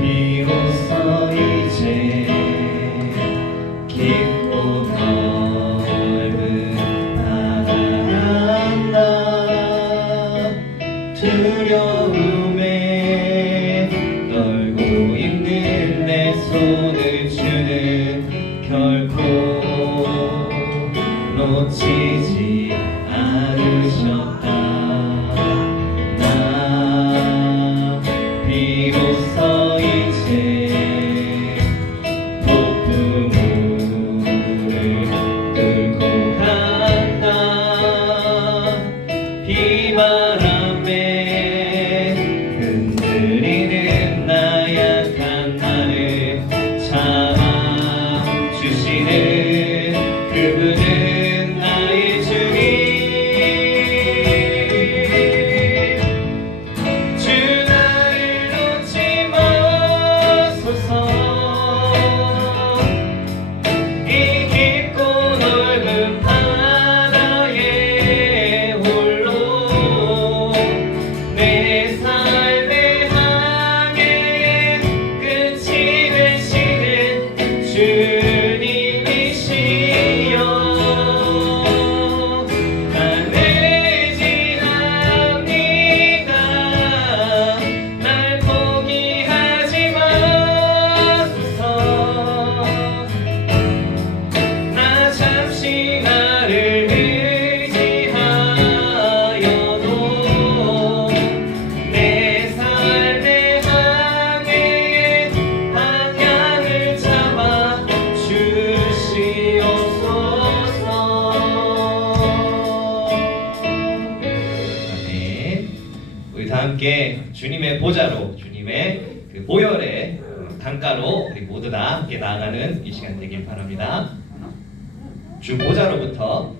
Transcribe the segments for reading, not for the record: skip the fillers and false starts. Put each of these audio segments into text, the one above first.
비로소 이제 깊고 넓은 알아간다. 두려움에 떨고 있는 내 손을 주는 결코 놓치지 않으셨다. 나 비로소 이제 높은 물을 뚫고 간다. 비바람에 흔들리는 나약한 나를 참아주시는 그분은 나의 주님. 주 나를 놓지 마소서. 이 깊고 넓은 바다에 홀로 내 삶의 항해의 끝이 되시는 주님이시여. 날 의지합니다. 날 포기하지 마소서. 나 잠시 나를 의지하여도 내 삶의 항해의 방향을 잡아 주시옵소서. 아멘. 우리 다 함께 주님의 보좌로, 주님의 그 보혈의 강가로 우리 모두 다 함께 나아가는 이 시간 되길 바랍니다. 주 보좌로부터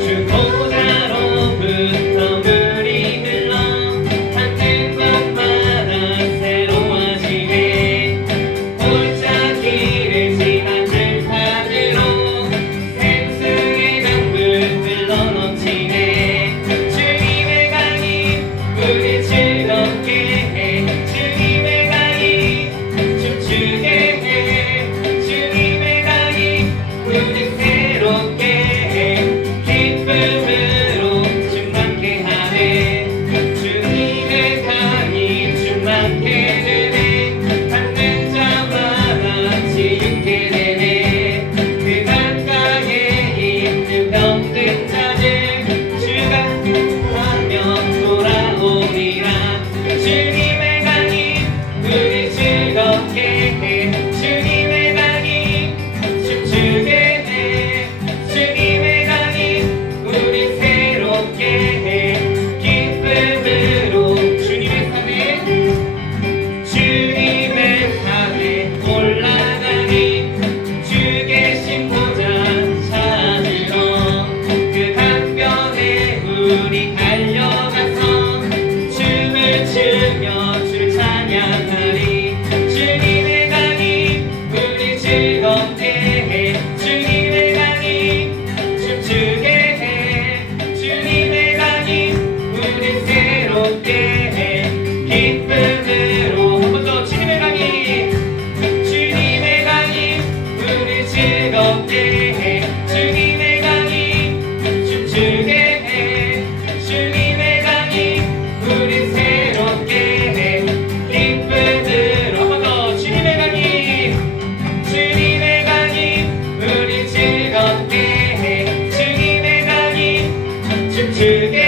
주 보좌로부터 물이 흘러 닿는 곳마다 새로워지네. 골짜기를 지나 들판으로 생수의 강물 흘러넘치네. 주님의 강이 우리 즐겁게 해. 주님의 강이 춤추게 해. 주님의 강이 우리 새롭게 해. 기쁨으로 충만케 하네. 주님의 강이 충만케 되네. 닿는 자마다 지육게 되네. 그 강가에 있는 병든 자들 주가 하며 돌아오리라. 주님의 강이 우리 즐겁게 해. 주님의 강이 춤추게 해. 주님의 강이 우리 새롭게 해. 기쁨으로 주님의 산에 올라가니 주 계신 보좌 찾으러 그 강변에 우리 달려가서 춤을 추며 주를 찬양하리. 주님의 강이 우리 즐겁게 해. 주님의 강이 춤추게 해. 주님의 강이 우리 새롭게 해. 기쁨으로 한 번 더. 주님의 강이 우리 즐겁게 해. 주님의 강이 춤추게 해. 주님의 강이 우리 새롭게 해. 기쁨으로 한 번 더. 주님의 강이 우리 즐겁게 해. 주님의 강이 춤추게 해.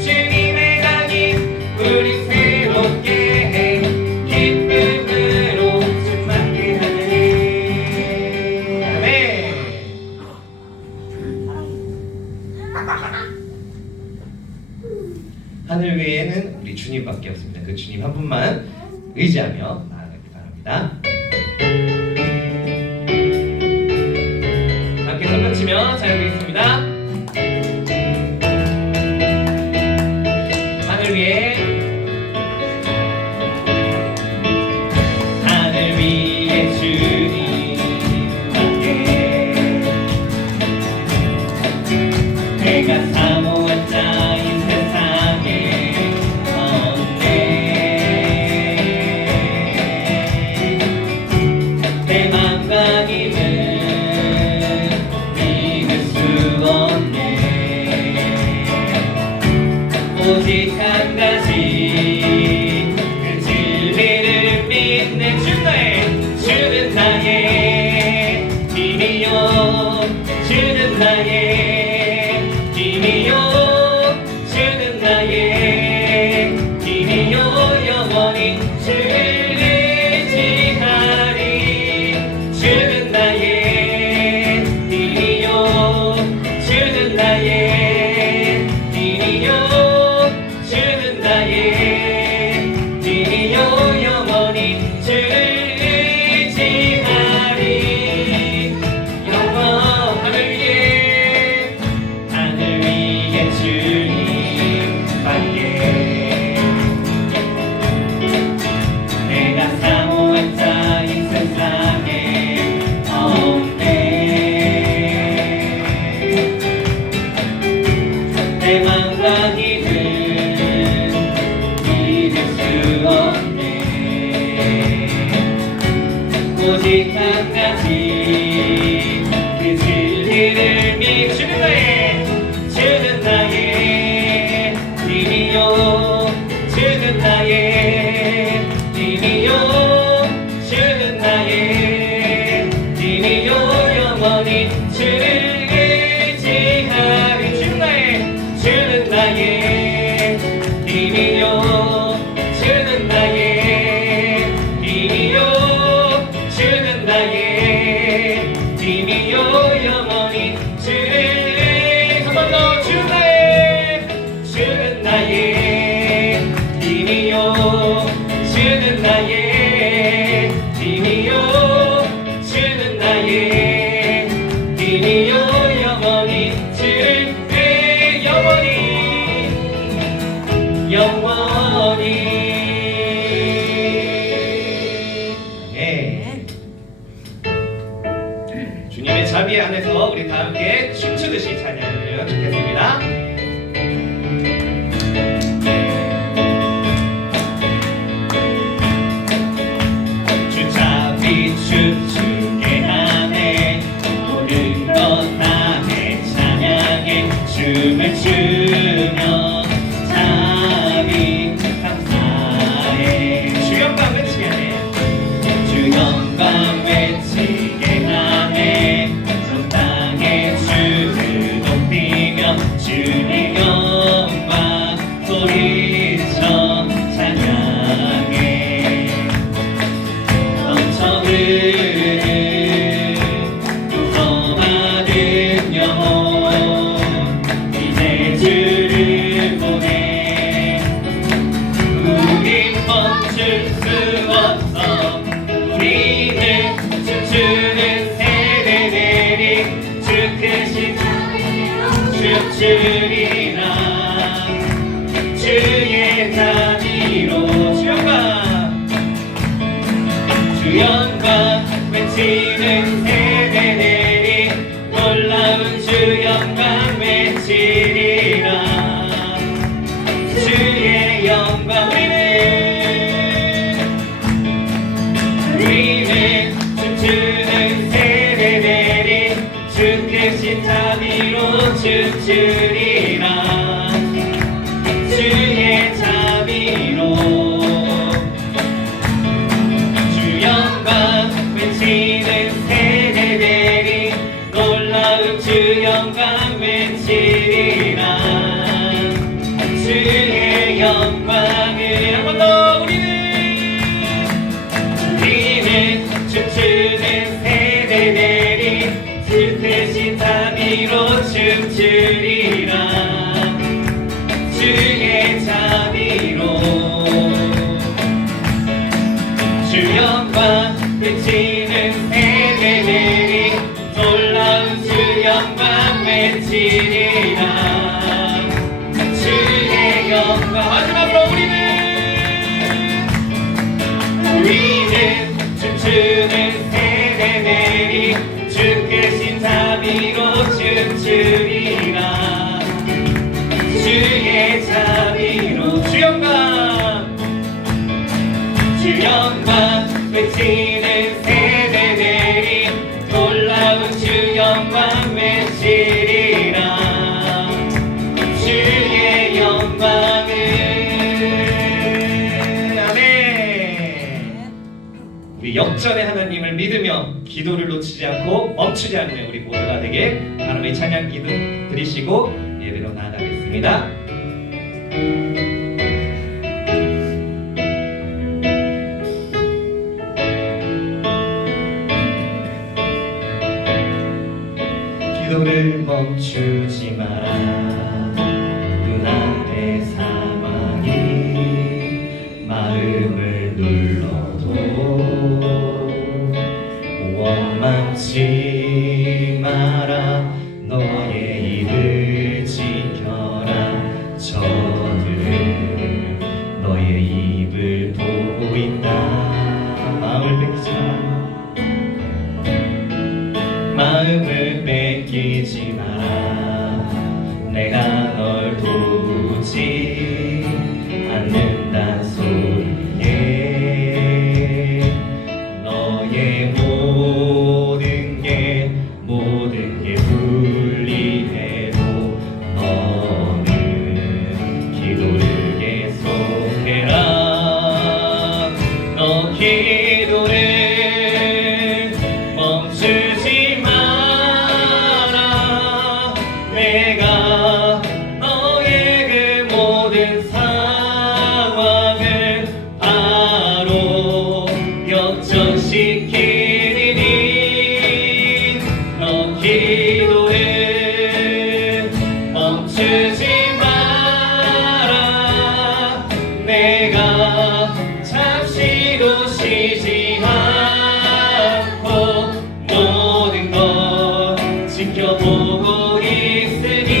주님의 강이 우리 새롭게 해. 기쁨으로 충만케 하네. 아멘. 하늘 위에는 우리 주님밖에 없습니다. 그 주님 한 분만 의지하며 나아가기 바랍니다. 함께 손 붙이며 잘 보겠습니다. 내가 사모한 자인 세상에 없네. 내 맘과 힘은 믿을 수 없네. 오직 한 가지 그 진리를 믿는 주는 나의 힘이요. 주는 나의 힘이요. 주는 나의 힘이요. 영원히 주를 의지하리. 주는 나의 힘이요. 주는 나의 힘이요. 주는 나의 힘이요. 영원히 주를 의지하리. 영원 하늘 위에 주님밖에 내가 사모한 자인 세상에 없네. 내 맘과 힘은 믿을 수 없네. 오직 한 가지 그 진리를 믿주는 나의 힘이요. 주는 나의 힘이요. 주는 나의 힘이요. 영원히 주를 의지하리. 주는 나의 힘이요. 주는 나의 힘이요. 주는 나의 힘이요. 영원히 주를 한 번 더. 주는 나의 힘이요. 주는 나의 힘이요. 주는 나의 힘이요. 영원히 주를 영원히 네. 주님의 자비 안에서 우리 다 함께 춤추듯이 찬양하면 좋겠습니다. 주 자비 춤추게 하네. 모든 것 다 내 찬양에 춤을 추며 자비 감사해. 주 영광 외치게 하네. 주 영광 외치게 하네. 전 땅에 주를 높이며 주의 영광 소리쳐 찬양해. 넘쳐 흐르는 구원받은 영혼 이제 주를 보내. 우린 멈출 수 없어. 우리는 춤추는 세대들이 주 크신 춤추리라. 주의 자비로 주 영광 외치는 세대들이 놀라운 주 영광 외치리라. 주의 영광 우리는 춤추는 세대들이 주 크신 자비로 춤추리라. 주의 자비로 주 영광 외치는 세대들이 놀라운 주 영광 외치리라. 주의 영광을 한 번 더. 우리는 춤추는 세대들이 주 크신 자비로 춤추리라. 주의 자비로 주 영광 외치는 세대들이 놀라운 주 영광 외치리라. 주의 영광 마지막으로 우리는 춤추는 세대들이 주 크신 자비로 춤추리라. 외치는 세대들이 놀라운 주 영광 외치리라. 주의 영광을. 아멘. 우리 역전의 하나님을 믿으며 기도를 놓치지 않고 멈추지 않는 우리 모두가 되게 하나님의 찬양 기도 드리시고 예배로 나아가겠습니다. 기도를 멈추지 마라. 눈앞의 상황이 마음을 눌러도 원망치 마라. 너의 입을 지켜라. 저들은 너의 입을 보고 있다. 마음을 뺏기지 마라. 마음을 뺏기지 마라. 내가 널 도우지 않는단 소리에 너의 모든 게 불리해도 너는 기도를 계속해라. 너 기도를 멈추지 마라. 내가 너의 그 모든 상황을 바로 역전시키리니. 너 기도를 멈추지 마라. 내가 잠시도 쉬지 않고 모든 걸 지켜보고 있으니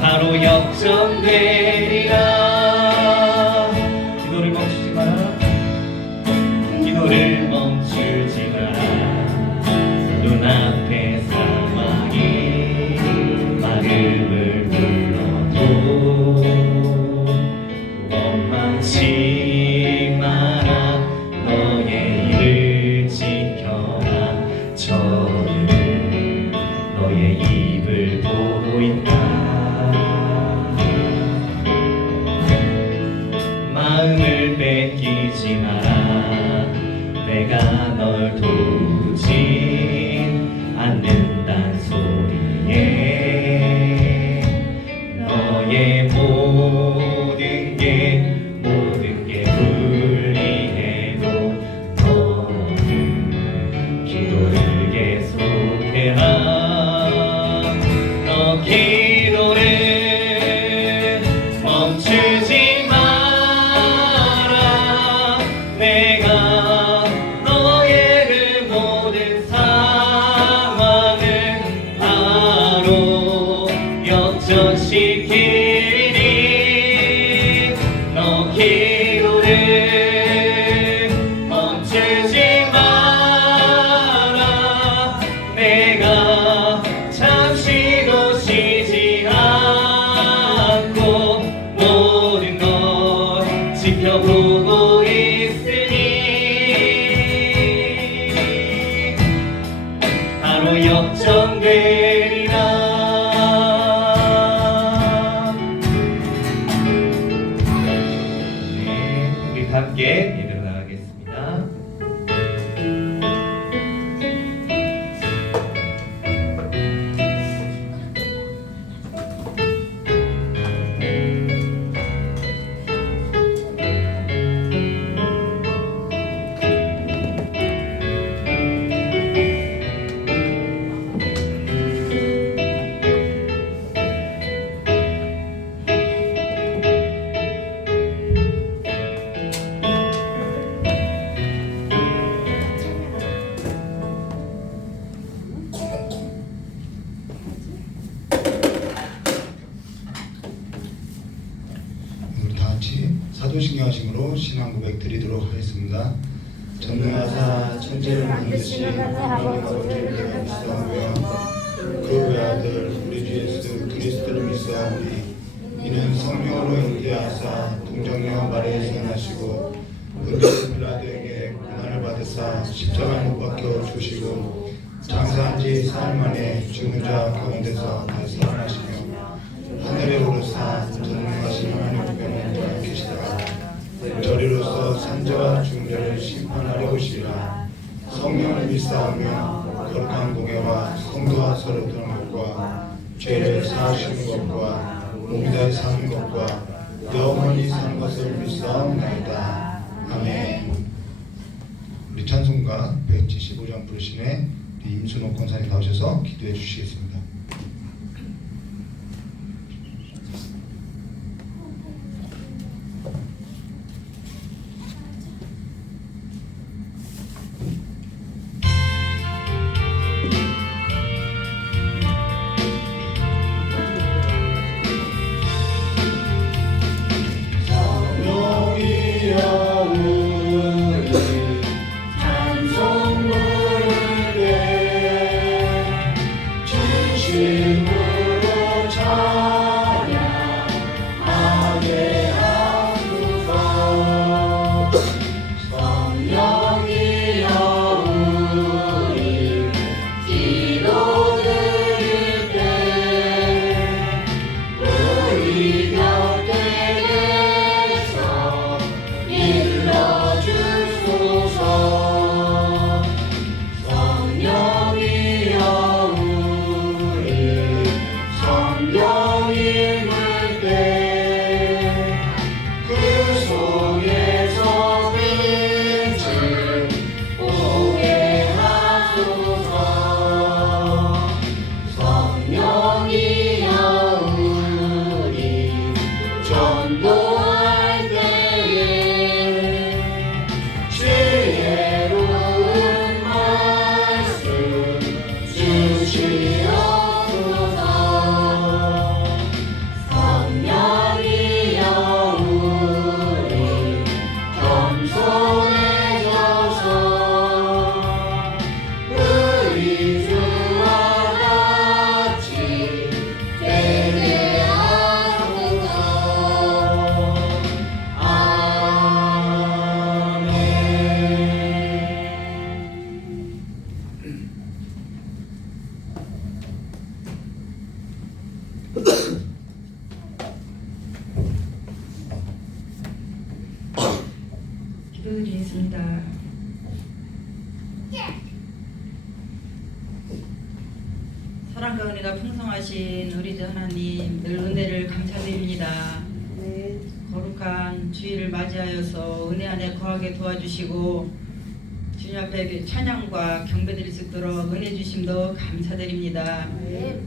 바로 역전되리라. 기도를 멈추지 마라. 기도를 멈추지 마라. 눈앞의 상황이 마음을 눌러도 원망치 마라. 너의 일을 지켜라. 저들은 너의 입을 보고 있다. 마음을 뺏기지 마라. 내가 널 도우지 않는단 소리에 너의 모든 게 불리해도 너는 기도를 계속해라. 너 기도를 멈추지 마라. 내가 너의 그 모든 상황을 바로 역전시키니. 너 기도를 멈추지 마라. 내가 잠시도 쉬지 않고 모든 걸 지켜보고 있으니 바로 역전되리라. 네, 우리 함께 예배로 나가겠습니다. 사도신경하심으로 신앙 고백 드리도록 하겠습니다. 전능하사 천지를 만드신 하나님의 거룩을 믿사오며 그 외아들 우리 주 예수 그리스도를 믿사오니 이는 성령으로 잉태하사 공정녀 마리아에 선하시고 본디오 빌라도에게 고난을 받으사 십자가에 못 박혀 주시고 장사한 지 사흘 만에 죽은 자 가운데서 다시 살아나시며 하늘에 오르사 전능하신 하나님 우편에 계시다가 저리로서 산자와 죽은 자를 심판하려 오시리라. 성령을 믿사오며 거룩한 공예와 성도와 서로 드는 것과 죄를 사하시는 것과 몸이 다해 사는 것과 영원히 사는 것을 믿사옵나이다. 아멘. 우리 찬송가 175장 부르시네 임순옥 권사님 나오셔서 기도해 주시겠습니다. 기도드리겠습니다. 사랑과 은혜가 풍성하신 우리 주 하나님 늘 은혜를 감사드립니다. 거룩한 주일을 맞이하여서 은혜 안에 거하게 도와주시고 주님 앞에 찬양과 경배드릴 수 있도록 은혜 주심도 감사드립니다.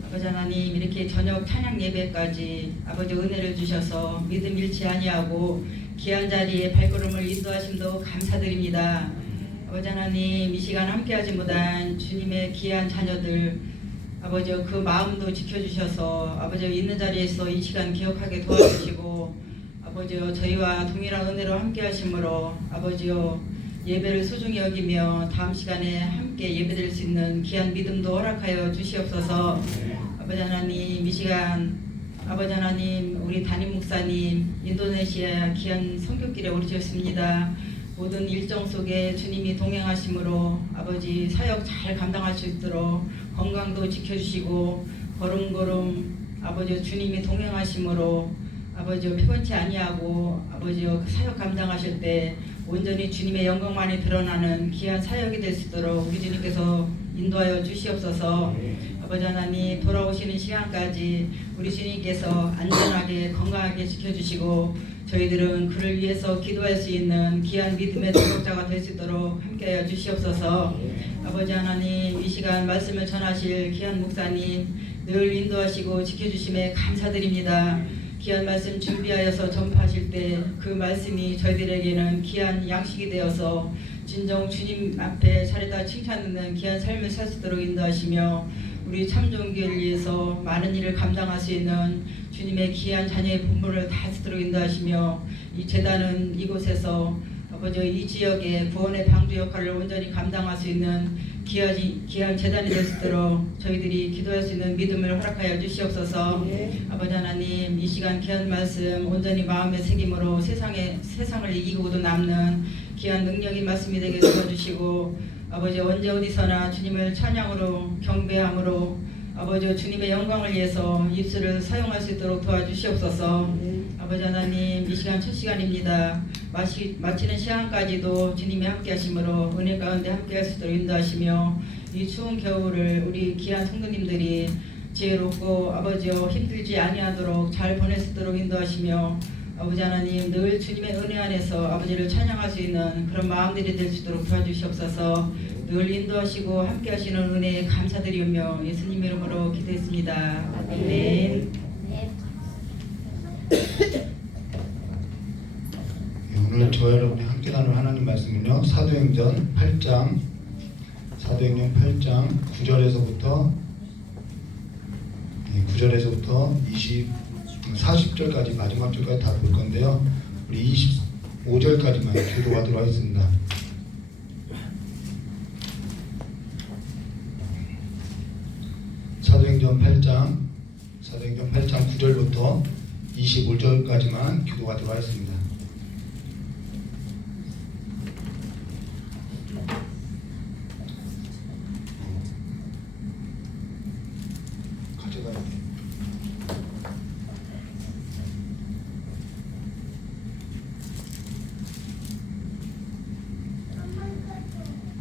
아버지 하나님 이렇게 저녁 찬양 예배까지 아버지 은혜를 주셔서 믿음 잃지 아니하고 귀한 자리에 발걸음을 인도하심도 감사드립니다. 아버지 하나님 이 시간 함께하지 못한 주님의 귀한 자녀들 아버지 그 마음도 지켜주셔서 아버지 있는 자리에서 이 시간 기억하게 도와주시고 아버지 저희와 동일한 은혜로 함께하심으로 아버지요 예배를 소중히 여기며 다음 시간에 함께 예배드릴 수 있는 귀한 믿음도 허락하여 주시옵소서. 아버지 하나님 이 시간 아버지 하나님 우리 담임 목사님 인도네시아 귀한 선교길에 오르셨습니다. 모든 일정 속에 주님이 동행하심으로 아버지 사역 잘 감당할 수 있도록 건강도 지켜주시고 걸음걸음 아버지 주님이 동행하심으로 아버지 피곤치 아니하고 아버지 사역 감당하실 때 온전히 주님의 영광만이 드러나는 귀한 사역이 될 수 있도록 우리 주님께서 인도하여 주시옵소서. 아버지 하나님 돌아오시는 시간까지 우리 주님께서 안전하게 건강하게 지켜주시고 저희들은 그를 위해서 기도할 수 있는 귀한 믿음의 동역자가 될 수 있도록 함께하여 주시옵소서. 아버지 하나님 이 시간 말씀을 전하실 귀한 목사님 늘 인도하시고 지켜주심에 감사드립니다. 귀한 말씀 준비하여서 전파하실 때 그 말씀이 저희들에게는 귀한 양식이 되어서 진정 주님 앞에 차례다 칭찬하는 귀한 삶을 살 수 있도록 인도하시며 우리 참종교를 위해서 많은 일을 감당할 수 있는 주님의 귀한 자녀의 본분을 다할 수 있도록 인도하시며 이 재단은 이곳에서 아버지 이 지역의 구원의 방주 역할을 온전히 감당할 수 있는 귀한 재단이 될 수 있도록 저희들이 기도할 수 있는 믿음을 허락하여 주시옵소서. 아버지 하나님, 이 시간 귀한 말씀 온전히 마음에 새김으로 세상을 이기고도 남는 귀한 능력인 말씀이 되게 도와주시고, 아버지 언제 어디서나 주님을 찬양으로 경배함으로 아버지 주님의 영광을 위해서 입술을 사용할 수 있도록 도와주시옵소서. 아버지 하나님, 이 시간 첫 시간입니다. 마치는 시간까지도 주님이 함께 하심으로 은혜 가운데 함께 할 수 있도록 인도하시며, 이 추운 겨울을 우리 귀한 성도님들이 지혜롭고 아버지여 힘들지 아니하도록 잘 보낼 수 있도록 인도하시며, 아버지 하나님 늘 주님의 은혜 안에서 아버지를 찬양할 수 있는 그런 마음들이 될 수 있도록 도와주시옵소서. 늘 인도하시고 함께 하시는 은혜에 감사드리며 예수님 이름으로 기도했습니다. 아멘. 오늘 저와 여러분이 함께 나눌 하나님 말씀은요, 사도행전 8장 9절에서부터 40절까지 마지막 절까지 다 볼 건데요. 우리 25절까지만 기도하도록 하겠습니다. 사도행전 8장 9절부터 25절까지만 기도하도록 하겠습니다.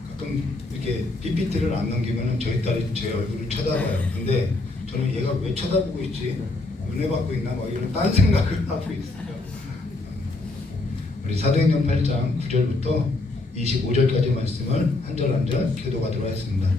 가끔 이렇게 PPT를 안 넘기면은 저희 딸이 제 얼굴을 쳐다봐요. 근데 저는 얘가 왜 쳐다보고 있지? 은혜 받고 있나? 뭐 이런 딴 생각을 하고 있어요. 우리 사도행전 8장 9절부터 25절까지 말씀을 한 절 한 절 교도하도록 하겠습니다.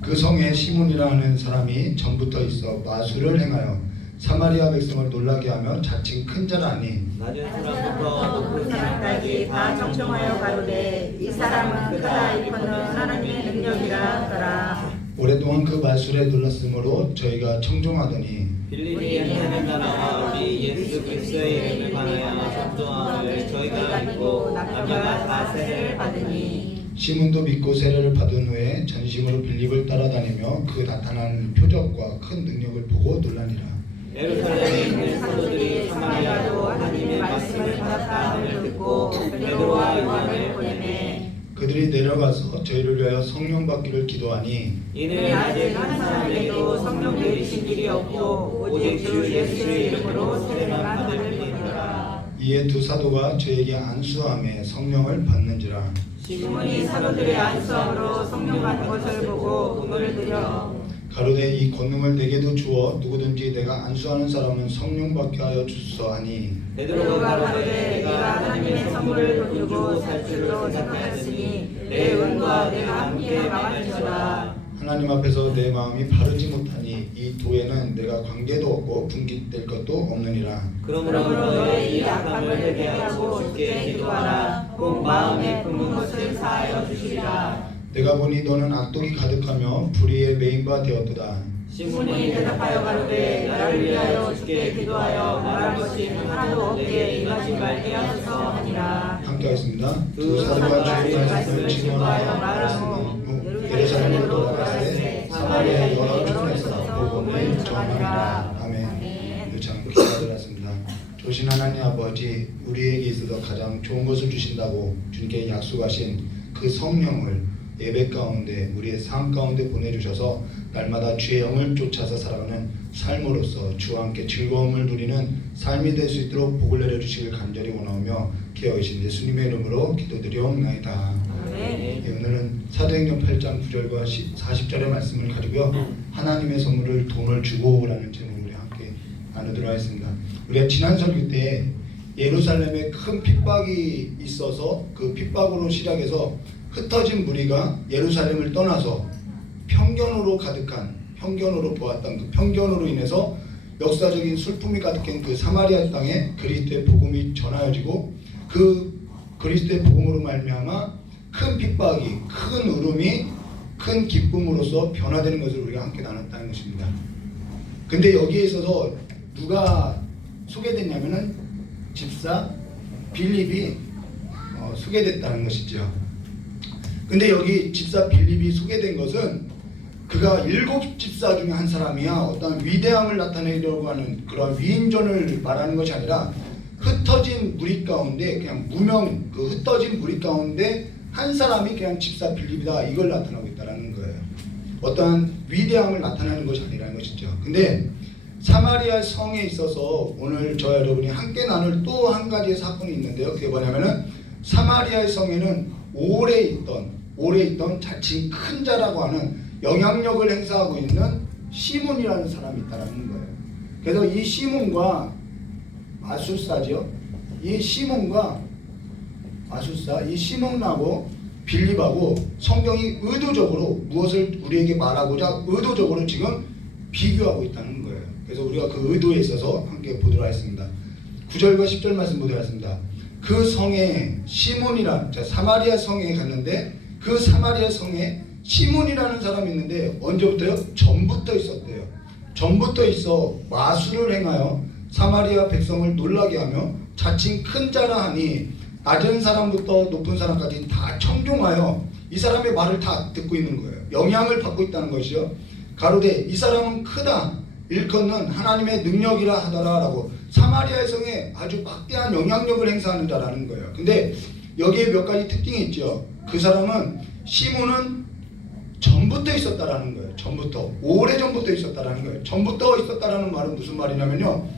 그 성에 시몬이라는 사람이 전부터 있어 마술을 행하여 사마리아 백성을 놀라게 하며 자칭 큰 자라니 낮은 사람부터 높은 사람까지 다 청청하여 가로되 이 사람은 크다 일컫는 하나님의 능력이라 하더라. 오랫동안 그 마술에 놀랐으므로 저희가 청종하더니 빌립이 하는 나라와 우리 예수 그리스도의 이름을 관하여 전도함을 저희가 믿고 남녀가 다 세례를 받으니 시몬도 믿고 세례를 받은 후에 전심으로 빌립을 따라다니며 그 나타나는 표적과 큰 능력을 보고 놀라니라. 예루살렘에 있는 사도들이 사마리아로 하나님의 말씀을 전합함을 듣고 베드로와 요한을 보내매 그들이 내려가서 저희를 위하여 성령 받기를 기도하니 이는 아직 한 사람에게도 성령 내리신 일이 없고 오직 주 예수의 이름으로 세례만 받을 뿐이더라. 이에 두 사도가 저에게 안수함에 성령을 받는지라. 시몬이 사도들의 안수함으로 성령 받는 것을 보고 의문을 들여 가로되 이 권능을 내게도 주어 누구든지 내가 안수하는 사람은 성령 받게 하여 주소서 하니 베드로가 가로되 내가 하나님의 선물을 돈 주고 살 줄로 생각하였으니 내 은과 내가 함께 망할지어다. 하나님 앞에서 내 마음이 바르지 못하니 이 도에는 내가 관계도 없고 분깃될 것도 없느니라. 그러므로 너의 이 악함을 회개하고 주께 기도하라. 꼭 마음에 품은 것을 사하여 주시리라. 내가 보니 너는 악독이 가득하며 불의에 매인 바 되었도다. 시몬이 대답하여 가로되 나를 위하여 주께 기도하여 말할 것이 하나도 없게 임하지 말게 하소서 하니라. 함께 하겠습니다. 두 사도가 주의 말씀을 증거하여 말하고 예루살렘으로 돌아가세 사마리아의 여러 촌에서 복음을 전하니라. 아멘. 요청 기도드렸습니다. 조신 하나님 아버지, 우리에게 있어서 가장 좋은 것을 주신다고 주님께 약속하신 그 성령을 예배 가운데 우리의 삶 가운데 보내주셔서 날마다 주의 영을 쫓아서 살아가는 삶으로서 주와 함께 즐거움을 누리는 삶이 될 수 있도록 복을 내려주시길 간절히 원하며 기어이신 예수님의 이름으로 기도드리옵나이다. 네. 오늘은 사도행전 8장 9절과 40절의 말씀을 가지고요, 하나님의 선물을 돈을 주고 라는 제목으로 우리 함께 나누도록 하겠습니다. 우리가 지난 설교 때 예루살렘에 큰 핍박이 있어서 그 핍박으로 시작해서 흩어진 무리가 예루살렘을 떠나서 편견으로 보았던 그 편견으로 인해서 역사적인 슬픔이 가득한 그 사마리아 땅에 그리스도의 복음이 전하여지고 그 그리스도의 복음으로 말미암아 큰 핍박이, 큰 울음이 큰 기쁨으로서 변화되는 것을 우리가 함께 나눴다는 것입니다. 근데 여기에 있어서 누가 소개됐냐면은 집사 빌립이 소개됐다는 것이죠. 근데 여기 집사 빌립이 소개된 것은 그가 7 집사 중에 한 사람이야 어떤 위대함을 나타내려고 하는 그런 위인전을 말하는 것이 아니라 흩어진 무리 가운데 그냥 무명 그 흩어진 무리 가운데 한 사람이 그냥 집사 빌립이다 이걸 나타나고 있다는 거예요. 어떠한 위대함을 나타내는 것이 아니라는 것이죠. 근데 사마리아 성에 있어서 오늘 저와 여러분이 함께 나눌 또 한 가지의 사건이 있는데요. 그게 뭐냐면은 사마리아 성에는 오래 있던 자칭 큰 자라고 하는 영향력을 행사하고 있는 시몬이라는 사람이 있다는 거예요. 그래서 이 시몬과 마술사죠. 이 시몬과 마술사, 이 시몬하고 빌립하고 성경이 의도적으로 무엇을 우리에게 말하고자 의도적으로 지금 비교하고 있다는 거예요. 그래서 우리가 그 의도에 있어서 함께 보도록 하겠습니다. 9절과 10절 말씀 보도록 하겠습니다. 그 성에 시몬이라 사마리아 성에 갔는데 그 사마리아 성에 시몬이라는 사람이 있는데 언제부터요? 전부터 있었대요. 전부터 있어 마술을 행하여 사마리아 백성을 놀라게 하며 자칭 큰 자라 하니 낮은 사람부터 높은 사람까지 다 청종하여 이 사람의 말을 다 듣고 있는 거예요. 영향을 받고 있다는 것이요. 가로되 이 사람은 크다 일컫는 하나님의 능력이라 하더라 라고 사마리아 성에 아주 막대한 영향력을 행사하는 자라는 거예요. 근데 여기에 몇 가지 특징이 있죠. 그 사람은 시몬은 전부터 있었다라는 거예요. 전부터 오래전부터 있었다라는 거예요. 전부터 있었다라는 말은 무슨 말이냐면요,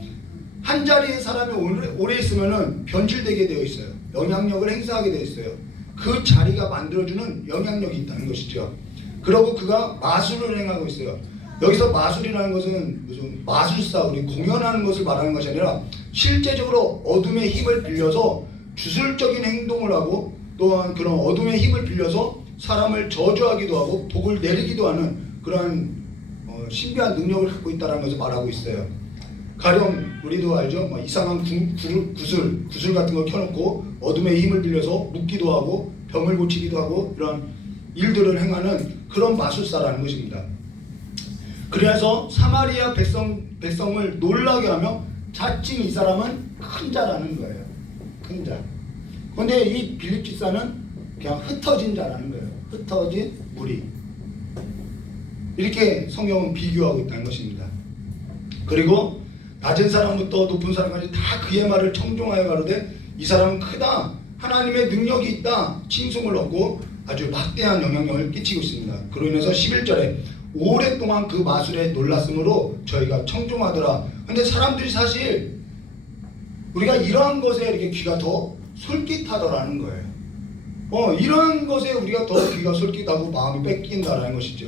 한 자리에 사람이 오래 있으면은 변질되게 되어 있어요. 영향력을 행사하게 되어 있어요. 그 자리가 만들어주는 영향력이 있다는 것이죠. 그리고 그가 마술을 행하고 있어요. 여기서 마술이라는 것은 무슨 마술사, 우리 공연하는 것을 말하는 것이 아니라 실제적으로 어둠의 힘을 빌려서 주술적인 행동을 하고 또한 그런 어둠의 힘을 빌려서 사람을 저주하기도 하고 복을 내리기도 하는 그러한 신비한 능력을 갖고 있다는 것을 말하고 있어요. 가령 우리도 알죠? 이상한 구슬 같은 거 켜놓고 어둠의 힘을 빌려서 묶기도 하고 병을 고치기도 하고 이런 일들을 행하는 그런 마술사라는 것입니다. 그래서 사마리아 백성을 놀라게 하며 자칭 이 사람은 큰 자라는 거예요. 큰 자. 그런데 이 빌립 집사는 그냥 흩어진 자라는 거예요. 흩어진 무리. 이렇게 성경은 비교하고 있다는 것입니다. 그리고 낮은 사람부터 높은 사람까지 다 그의 말을 청종하여 가로되 이 사람은 크다, 하나님의 능력이 있다 칭송을 얻고 아주 막대한 영향력을 끼치고 있습니다. 그로 인해서 11절에 오랫동안 그 마술에 놀랐으므로 저희가 청종하더라. 근데 사람들이 사실 우리가 이러한 것에 이렇게 귀가 더 솔깃하더라는 거예요. 이러한 것에 우리가 더 귀가 솔깃하고 마음이 뺏긴다라는 것이죠.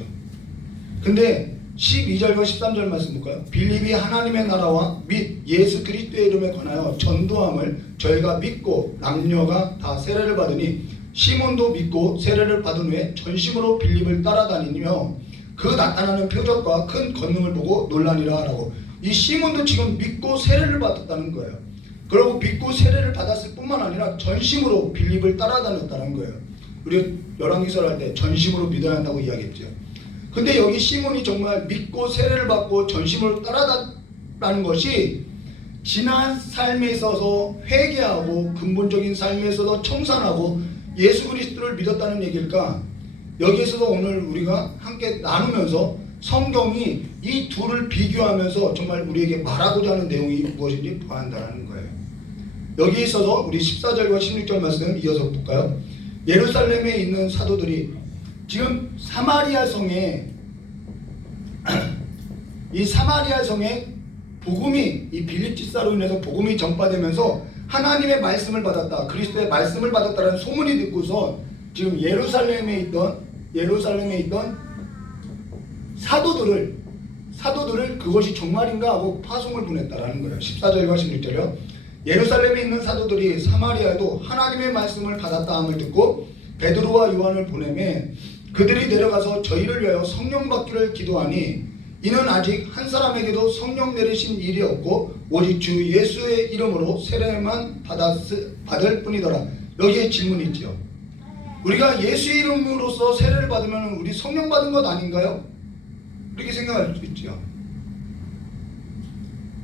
근데 12절과 13절 말씀 볼까요? 빌립이 하나님의 나라와 및 예수 그리스도의 이름에 관하여 전도함을 저희가 믿고 남녀가 다 세례를 받으니 시몬도 믿고 세례를 받은 후에 전심으로 빌립을 따라다니며 그 나타나는 표적과 큰 권능을 보고 놀라니라 라고. 이 시몬도 지금 믿고 세례를 받았다는 거예요. 그리고 믿고 세례를 받았을 뿐만 아니라 전심으로 빌립을 따라다녔다는 거예요. 우리 열왕기서를 할 때 전심으로 믿어야 한다고 이야기했죠. 근데 여기 시몬이 정말 믿고 세례를 받고 전심으로 따라다니는 것이 지난 삶에 있어서 회개하고 근본적인 삶에 있어서 청산하고 예수 그리스도를 믿었다는 얘기일까? 여기에서도 오늘 우리가 함께 나누면서 성경이 이 둘을 비교하면서 정말 우리에게 말하고자 하는 내용이 무엇인지 보한다는 거예요. 여기에 있어서 우리 14절과 16절 말씀 이어서 볼까요? 예루살렘에 있는 사도들이 지금 사마리아 성에 이 사마리아 성에 복음이 이 빌립 집사로 인해서 복음이 전파되면서 하나님의 말씀을 받았다, 그리스도의 말씀을 받았다는 소문이 듣고서 지금 예루살렘에 있던 사도들을 그것이 정말인가 하고 파송을 보냈다라는 거예요. 14절과 16절이요. 예루살렘에 있는 사도들이 사마리아에도 하나님의 말씀을 받았다 함을 듣고 베드로와 요한을 보내매 그들이 내려가서 저희를 위하여 성령 받기를 기도하니 이는 아직 한 사람에게도 성령 내리신 일이 없고 오직 주 예수의 이름으로 세례만 받을 뿐이더라. 여기에 질문이 있죠. 우리가 예수 이름으로서 세례를 받으면 우리 성령 받은 것 아닌가요? 이렇게 생각할 수 있죠.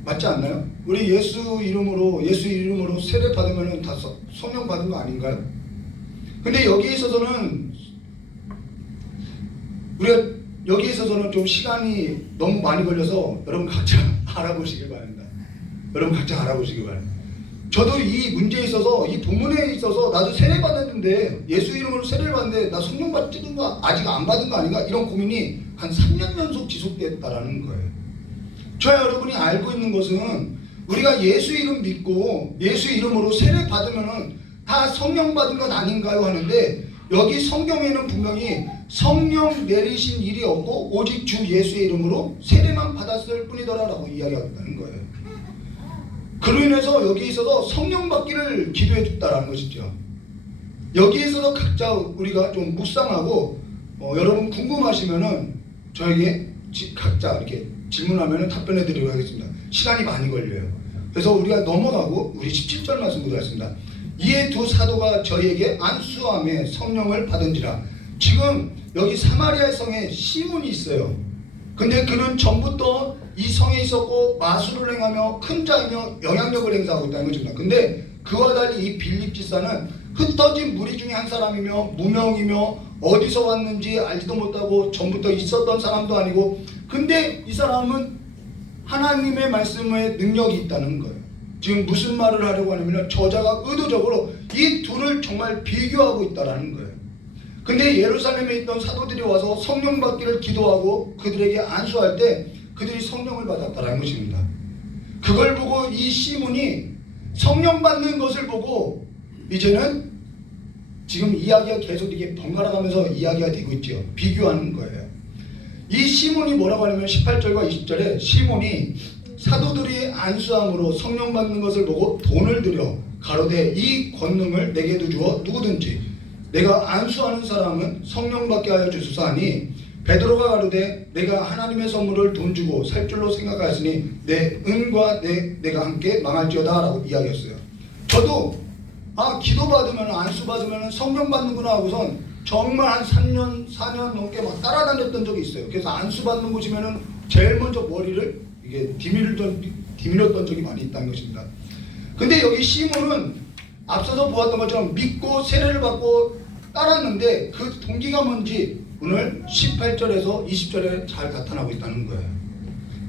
맞지 않나요? 우리 예수 이름으로 세례 받으면 다 성령 받은 거 아닌가요? 근데 여기에 있어서는 우리가 여기에 있어서는 좀 시간이 너무 많이 걸려서 여러분 각자 알아보시길 바랍니다. 여러분 각자 알아보시길 바랍니다. 저도 이 문제에 있어서, 이 본문에 있어서 나도 세례 받았는데, 예수 이름으로 세례를 받는데 나 성령 받지는 거 아직 안 받은 거 아닌가, 이런 고민이 한 3년 연속 지속됐다라는 거예요. 저와 여러분이 알고 있는 것은 우리가 예수 이름 믿고 예수 이름으로 세례 받으면은 다 성령 받은 건 아닌가요 하는데, 여기 성경에는 분명히 성령 내리신 일이 없고 오직 주 예수의 이름으로 세례만 받았을 뿐이더라라고 이야기하고 있다는 거예요. 그로 인해서 여기에 있어서 성령 받기를 기도해 줬다라는 것이죠. 여기에 있어서 각자 우리가 좀 묵상하고, 여러분 궁금하시면은 저에게 각자 이렇게 질문하면은 답변해 드리도록 하겠습니다. 시간이 많이 걸려요. 그래서 우리가 넘어가고 우리 17절 말씀 보도록 하겠습니다. 이에 두 사도가 저희에게 안수함에 성령을 받은지라. 지금 여기 사마리아 성에 시몬이 있어요. 근데 그는 전부터 이 성에 있었고 마술을 행하며 큰 자이며 영향력을 행사하고 있다는 것입니다. 근데 그와 달리 이 빌립 집사는 흩어진 무리 중에 한 사람이며 무명이며 어디서 왔는지 알지도 못하고 전부터 있었던 사람도 아니고, 근데 이 사람은 하나님의 말씀에 능력이 있다는 거예요. 지금 무슨 말을 하려고 하냐면 저자가 의도적으로 이 둘을 정말 비교하고 있다는 거예요. 근데 예루살렘에 있던 사도들이 와서 성령 받기를 기도하고 그들에게 안수할 때 그들이 성령을 받았다는 것입니다. 그걸 보고 이 시몬이 성령 받는 것을 보고 이제는 지금 이야기가 계속 이게 번갈아 가면서 이야기가 되고 있죠. 비교하는 거예요. 이 시몬이 뭐라고 하냐면 18절과 20절에 시몬이 사도들이 안수함으로 성령 받는 것을 보고 돈을 들여 가로되 이 권능을 내게도 주어 누구든지 내가 안수하는 사람은 성령 받게 하여 주소서 하니, 베드로가 가로되 내가 하나님의 선물을 돈 주고 살 줄로 생각하였으니 내 은과 내가 함께 망할지어다 라고 이야기했어요. 저도 기도 받으면 안수 받으면 성령 받는구나 하고선 정말 한 4년 넘게 따라다녔던 적이 있어요. 그래서 안수 받는 곳이면은 제일 먼저 머리를 이게 디밀었던 적이 많이 있다는 것입니다. 근데 여기 시몬은 앞서서 보았던 것처럼 믿고 세례를 받고 따랐는데 그 동기가 뭔지 오늘 18절에서 20절에 잘 나타나고 있다는 거예요.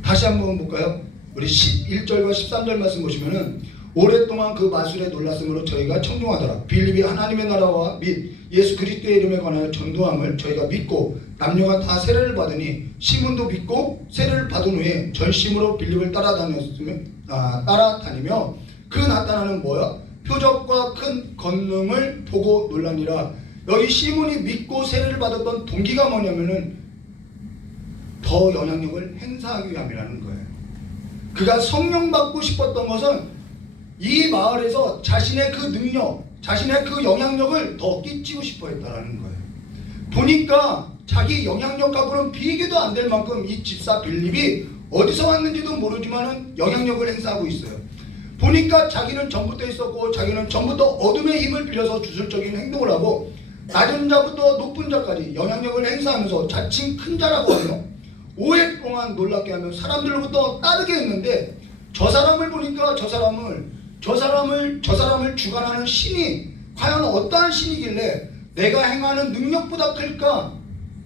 다시 한번 볼까요? 우리 11절과 13절 말씀 보시면은 오랫동안 그 마술에 놀랐으므로 저희가 청종하더라. 빌립이 하나님의 나라와 및 예수 그리스도의 이름에 관하여 전도함을 저희가 믿고 남녀가 다 세례를 받으니 시몬도 믿고 세례를 받은 후에 전심으로 빌립을 따라다니며 그 나타나는 뭐야? 표적과 큰 권능을 보고 놀라니라. 여기 시몬이 믿고 세례를 받았던 동기가 뭐냐면은 더 영향력을 행사하기 위함이라는 거예요. 그가 성령 받고 싶었던 것은 이 마을에서 자신의 그 능력, 자신의 그 영향력을 더 끼치고 싶어 했다라는 거예요. 보니까 자기 영향력하고는 비교도 안 될 만큼 이 집사 빌립이 어디서 왔는지도 모르지만은 영향력을 행사하고 있어요. 보니까 자기는 전부터 있었고 자기는 전부터 어둠의 힘을 빌려서 주술적인 행동을 하고 낮은 자부터 높은 자까지 영향력을 행사하면서 자칭 큰 자라고 하며 오랫동안 놀랍게 하며 사람들로부터 따르게 했는데, 저 사람을 보니까 저 사람을 주관하는 신이 과연 어떠한 신이길래 내가 행하는 능력보다 클까?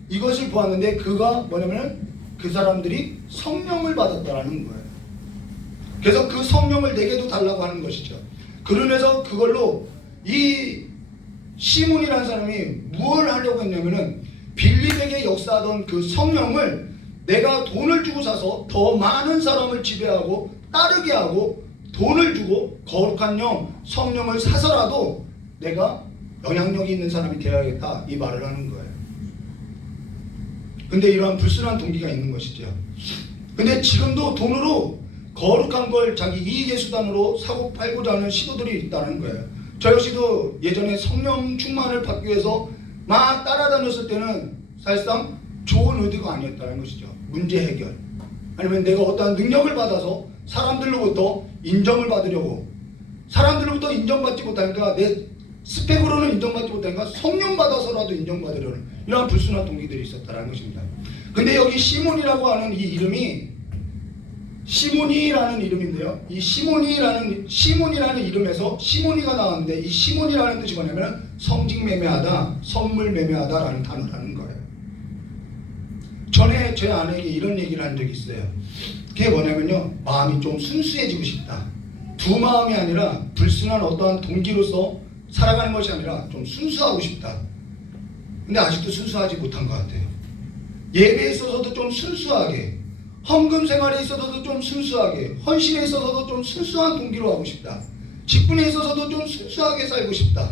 이것을 보았는데 그가 뭐냐면 그 사람들이 성령을 받았다라는 거예요. 그래서 그 성령을 내게도 달라고 하는 것이죠. 그러면서 그걸로 이 시몬이라는 사람이 무엇을 하려고 했냐면은 빌립에게 역사하던 그 성령을 내가 돈을 주고 사서 더 많은 사람을 지배하고 따르게 하고 돈을 주고 거룩한 영 성령을 사서라도 내가 영향력이 있는 사람이 되어야겠다, 이 말을 하는 거예요. 근데 이러한 불순한 동기가 있는 것이죠. 근데 지금도 돈으로 거룩한 걸 자기 이익의 수단으로 사고 팔고자 하는 시도들이 있다는 거예요. 저 역시도 예전에 성령 충만을 받기 위해서 막 따라다녔을 때는 사실상 좋은 의도가 아니었다는 것이죠. 문제 해결, 아니면 내가 어떠한 능력을 받아서 사람들로부터 인정을 받으려고, 사람들로부터 인정받지 못하니까 내 스펙으로는 인정받지 못하니까 성령 받아서라도 인정받으려는 이러한 불순한 동기들이 있었다는 것입니다. 근데 여기 시몬이라고 하는 이 이름이 시몬이라는 이름인데요. 이 시몬이라는 이름에서 시몬이가 나왔는데, 이 시몬이라는 뜻이 뭐냐면 성직 매매하다, 선물 매매하다라는 단어라는 거예요. 전에 제 아내에게 이런 얘기를 한 적이 있어요. 그게 뭐냐면요, 마음이 좀 순수해지고 싶다. 두 마음이 아니라 불순한 어떠한 동기로서 살아가는 것이 아니라 좀 순수하고 싶다. 근데 아직도 순수하지 못한 것 같아요. 예배에 있어서도 좀 순수하게, 헌금 생활에 있어서도 좀 순수하게, 헌신에 있어서도 좀 순수한 동기로 하고 싶다. 직분에 있어서도 좀 순수하게 살고 싶다.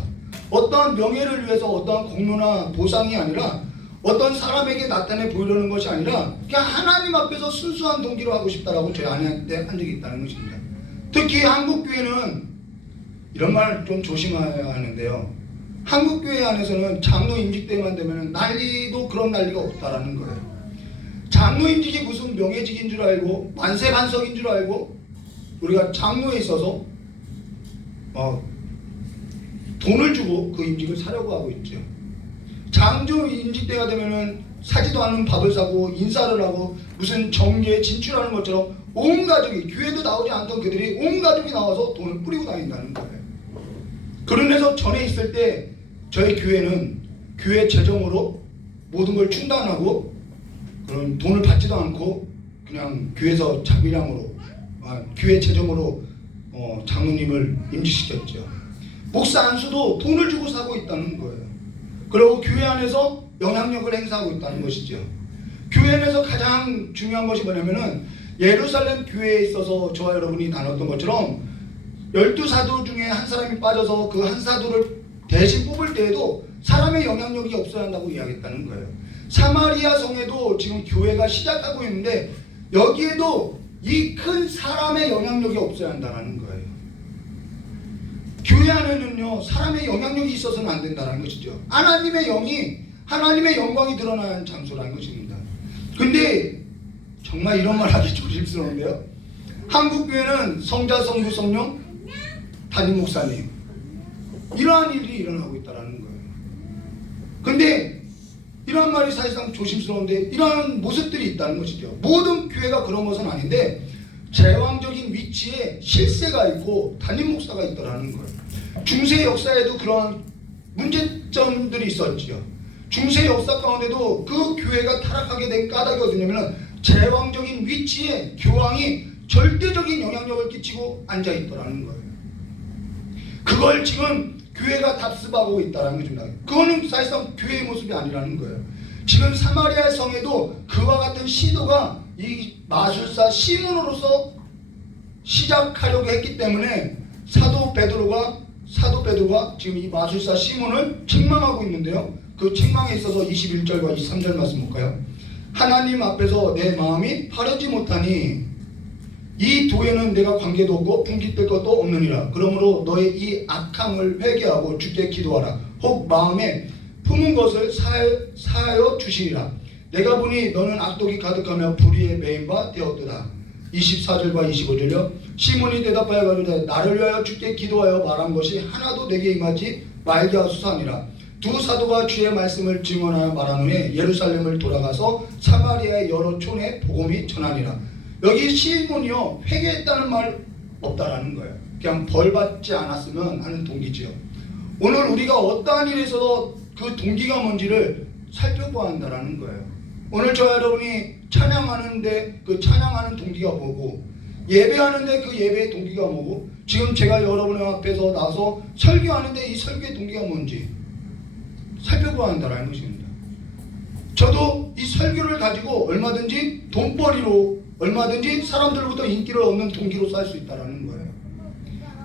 어떠한 명예를 위해서 어떠한 공로나 보상이 아니라 어떤 사람에게 나타내 보이려는 것이 아니라 그냥 하나님 앞에서 순수한 동기로 하고 싶다라고 제 아내한테 한 적이 있다는 것입니다. 특히 한국교회는 이런 말 좀 조심해야 하는데요. 한국교회 안에서는 장로 임직 때만 되면 난리도 그런 난리가 없다라는 거예요. 장로 임직이 무슨 명예직인 줄 알고 만세반석인 줄 알고 우리가 장로에 있어서 돈을 주고 그 임직을 사려고 하고 있죠. 장로 임직 때가 되면은 사지도 않는 밥을 사고 인사를 하고 무슨 정계에 진출하는 것처럼 온 가족이, 교회도 나오지 않던 그들이 온 가족이 나와서 돈을 뿌리고 다닌다는 거예요. 그런데서 전에 있을 때 저희 교회는 교회 재정으로 모든 걸 충당하고 그런 돈을 받지도 않고 그냥 교회에서 자비량으로 교회 재정으로 장로님을 임직시켰죠. 목사 안수도 돈을 주고 사고 있다는 거예요. 그리고 교회 안에서 영향력을 행사하고 있다는 것이죠. 교회 안에서 가장 중요한 것이 뭐냐면은 예루살렘 교회에 있어서 저와 여러분이 나눴던 것처럼 12사도 중에 한 사람이 빠져서 그 한 사도를 대신 뽑을 때에도 사람의 영향력이 없어야 한다고 이야기했다는 거예요. 사마리아 성에도 지금 교회가 시작하고 있는데 여기에도 이 큰 사람의 영향력이 없어야 한다는 거예요. 교회 안에는요, 사람의 영향력이 있어서는 안 된다는 것이죠. 하나님의 영이, 하나님의 영광이 드러나는 장소라는 것입니다. 근데 정말 이런 말 하기 조심스러운데요. 한국교회는 성자, 성부, 성령, 담임 목사님, 이러한 일이 일어나고 있다는 거예요. 근데 이러한 말이 사실상 조심스러운데 이러한 모습들이 있다는 것이죠. 모든 교회가 그런 것은 아닌데 제왕적인 위치에 실세가 있고 담임 목사가 있더라는 거예요. 중세 역사에도 그러한 문제점들이 있었죠. 중세 역사 가운데도 그 교회가 타락하게 된 까닭이 어디냐면 제왕적인 위치에 교황이 절대적인 영향력을 끼치고 앉아있더라는 거예요. 그걸 지금 교회가 답습하고 있다는 것입니다. 그거는 사실상 교회의 모습이 아니라는 거예요. 지금 사마리아 성에도 그와 같은 시도가 이 마술사 시몬으로서 시작하려고 했기 때문에 사도 베드로가 지금 이 마술사 시몬을 책망하고 있는데요. 그 책망에 있어서 21절과 23절 말씀 볼까요? 하나님 앞에서 내 마음이 바르지 못하니 이 도에는 내가 관계도 없고 분깃될 것도 없느니라. 그러므로 너의 이 악함을 회개하고 주께 기도하라. 혹 마음에 품은 것을 사하여 주시리라. 내가 보니 너는 악독이 가득하며 불의에 매인 바 되었도다. 24절과 25절요. 시몬이 대답하여 가로되 나를 위하여 주께 기도하여 말한 것이 하나도 내게 임하지 말게 하소서 하니라. 두 사도가 주의 말씀을 증언하여 말한 후에 예루살렘을 돌아가서 사마리아의 여러 촌에 복음이 전하니라. 여기 시몬이요, 회개했다는 말 없다라는 거예요. 그냥 벌 받지 않았으면 하는 동기지요. 오늘 우리가 어떠한 일에 있어서 그 동기가 뭔지를 살펴봐야 한다라는 거예요. 오늘 저와 여러분이 찬양하는데 그 찬양하는 동기가 뭐고, 예배하는데 그 예배의 동기가 뭐고, 지금 제가 여러분의 앞에서 나서 설교하는데 이 설교의 동기가 뭔지 살펴봐야 한다라는 것입니다. 저도 이 설교를 가지고 얼마든지 돈벌이로, 얼마든지 사람들로부터 인기를 얻는 동기로 살 수 있다는 거예요.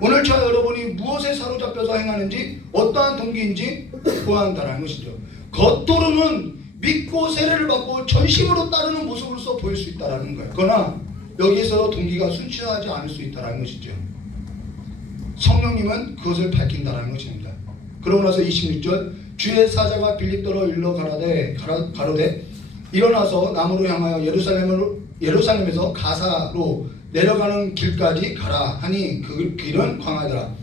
오늘 저와 여러분이 무엇에 사로잡혀서 행하는지, 어떠한 동기인지 보아야 한다는 것이죠. 겉으로는 믿고 세례를 받고 전심으로 따르는 모습으로서 보일 수 있다는 거예요. 그러나 여기에서 동기가 순수하지 않을 수 있다는 것이죠. 성령님은 그것을 밝힌다는 것입니다. 그러고 나서 26절, 주의 사자가 빌립더로 일러 가로되 일어나서 남으로 향하여 예루살렘에서 가사로 내려가는 길까지 가라 하니 그 길은 광야더라.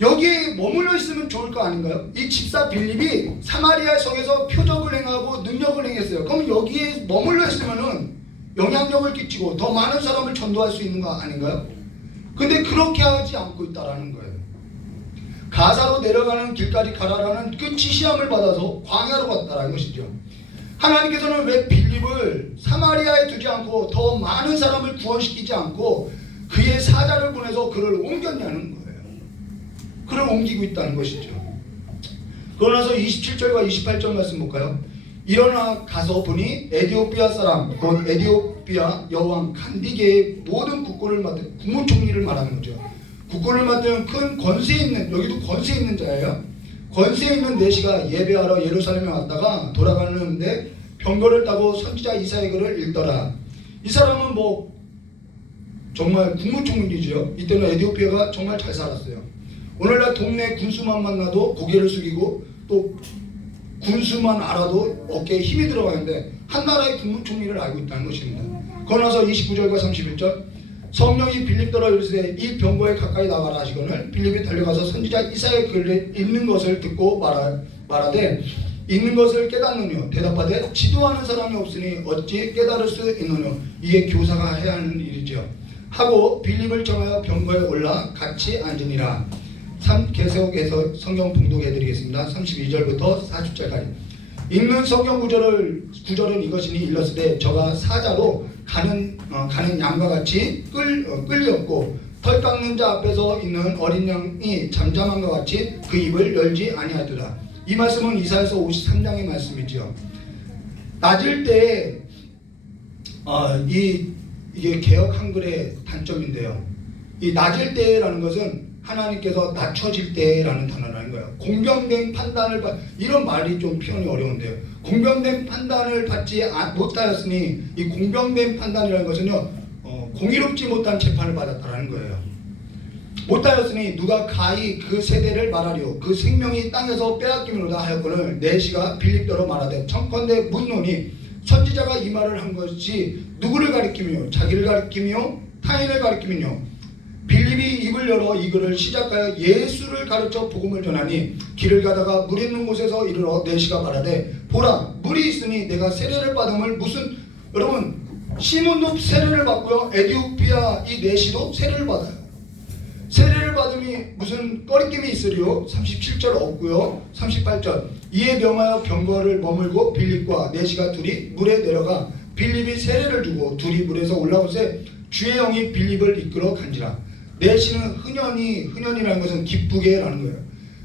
여기에 머물러 있으면 좋을 거 아닌가요? 이 집사 빌립이 사마리아 성에서 표적을 행하고 능력을 행했어요. 그럼 여기에 머물러 있으면은 영향력을 끼치고 더 많은 사람을 전도할 수 있는 거 아닌가요? 근데 그렇게 하지 않고 있다라는 거예요. 가사로 내려가는 길까지 가라라는 그 지시함을 받아서 광야로 갔다라는 것이죠. 하나님께서는 왜 빌립을 사마리아에 두지 않고 더 많은 사람을 구원시키지 않고 그의 사자를 보내서 그를 옮겼냐는 거예요. 그를 옮기고 있다는 것이죠. 그러나서 27절과 28절 말씀 볼까요? 일어나 가서 보니 에디오피아 사람 곧 에디오피아 여왕 칸디게의 모든 국권을 맡은 국무총리를 말하는 거죠. 국권을 맡은 큰 권세 있는, 여기도 권세 있는 자예요. 권세 있는 내시가 예배하러 예루살렘에 왔다가 돌아가는데 병거를 타고 선지자 이사의 글을 읽더라. 이 사람은 뭐 정말 국무총리죠. 이때는 에디오피아가 정말 잘 살았어요. 오늘날 동네 군수만 만나도 고개를 숙이고 또 군수만 알아도 어깨에 힘이 들어가는데 한 나라의 국무총리를 알고 있다는 것입니다. 그러나서 29절과 31절 성령이 빌립더러 이르시되 이 병거에 가까이 나가라 하시거늘 빌립이 달려가서 선지자 이사의 글을 읽는 것을 듣고 말하되 읽는 것을 깨닫느뇨 대답하되 지도하는 사람이 없으니 어찌 깨달을 수 있느뇨 이게 교사가 해야 하는 일이죠. 하고 빌립을 정하여 병거에 올라 같이 앉으니라. 계속해서 성경 봉독해드리겠습니다. 32절부터 40절까지 읽는 성경 구절은 이것이니 일렀으되 저가 사자로 가는 양과 같이 끌렸고 털 깎는 자 앞에서 있는 어린 양이 잠잠한과 같이 그 입을 열지 아니하더라. 이 말씀은 이사야서 53장의 말씀이지요. 낮을 때 이게 개역 한글의 단점인데요. 이 낮을 때라는 것은 하나님께서 낮춰질 때라는 단어라는 거예요. 공평된 판단을 이런 말이 좀 표현이 어려운데요. 공평된 판단을 받지 못하였으니 이 공평된 판단이라는 것은요 공의롭지 못한 재판을 받았다라는 거예요. 못하였으니 누가 가히 그 세대를 말하리요 그 생명이 땅에서 빼앗김으로다 하였거늘 내시가 빌립더러 말하되 청컨대 묻노니 선지자가 이 말을 한 것이 누구를 가리키며 자기를 가리키며 타인을 가리키며 빌립이 입을 열어 이 글을 시작하여 예수를 가르쳐 복음을 전하니 길을 가다가 물 있는 곳에서 이르러 내시가 말하되 보라 물이 있으니 내가 세례를 받음을 무슨 여러분 시몬도 세례를 받고요 에디오피아 이 내시도 세례를 받아요. 세례를 받으니 무슨 꺼리낌이 있으리요 37절 없고요 38절 이에 명하여 병거를 머물고 빌립과 내시가 둘이 물에 내려가 빌립이 세례를 주고 둘이 물에서 올라오세 주의 영이 빌립을 이끌어 간지라. 내시는 흔연이라는 것은 기쁘게라는 거예요.